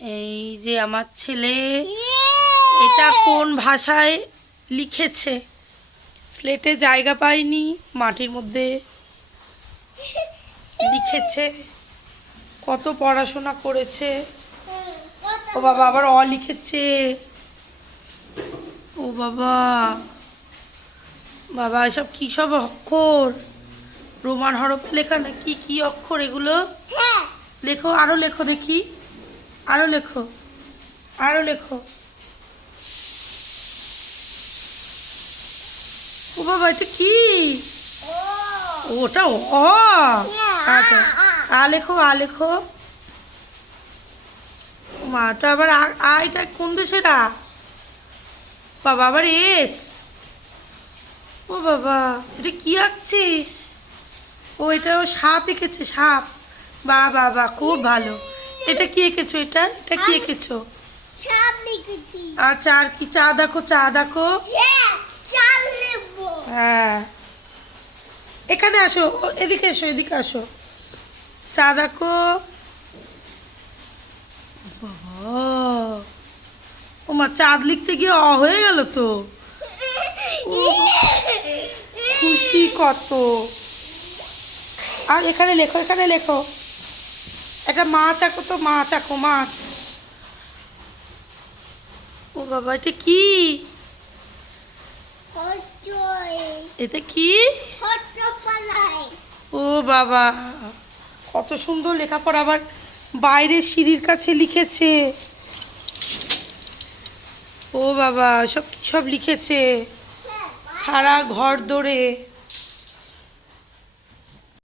এই যে আমার ছেলে এটা কোন ভাষায় লিখেছে, স্লেটে জায়গা পায়নি, মাটির মধ্যে লিখেছে। কত পড়াশোনা করেছে। ও বাবা, আবার অ লিখেছে। ও বাবা, বাবা এসব কি সব অক্ষর? রোমান হরফে লেখা না কি? কি অক্ষর এগুলো? লেখো, আরো লেখো দেখি, আরো লেখো, আরো লেখো। ও বাবা, এটা কি? ওটা অ? আচ্ছা, আ লেখো, আ লেখো। মাটা আবার এটা কোন দেশের আ? বাবা আবার এস। ও বাবা, এটা কি আঁকছিস? ও এটা ও সাপ এঁকেছে, সাপ। বা বাবা, খুব ভালো। এটা কি এঁকেছো? এটা এটা কি এঁকেছো? আচ্ছা, আর কি? চা দেখো, চা দেখো। হ্যাঁ, এখানে আসো, এদিকে এসো, এদিকে আসো। চা দেখো। বাবা, ও মা, চাঁদ লিখতে গিয়ে অ হয়ে গেল তো। ও, খুশি কত। আর এখানে লেখো, এখানে লেখো। একটা মাছ আঁকো তো, মাছ আঁকো, মাছ। ও বাবা, এটা কি? এটা কি? ও বাবা, কত সুন্দর লেখাপড়া। আবার বাইরে সিঁড়ির কাছে লিখেছে। ও বাবা, সব কি সব লিখেছে সারা ঘর ধরে।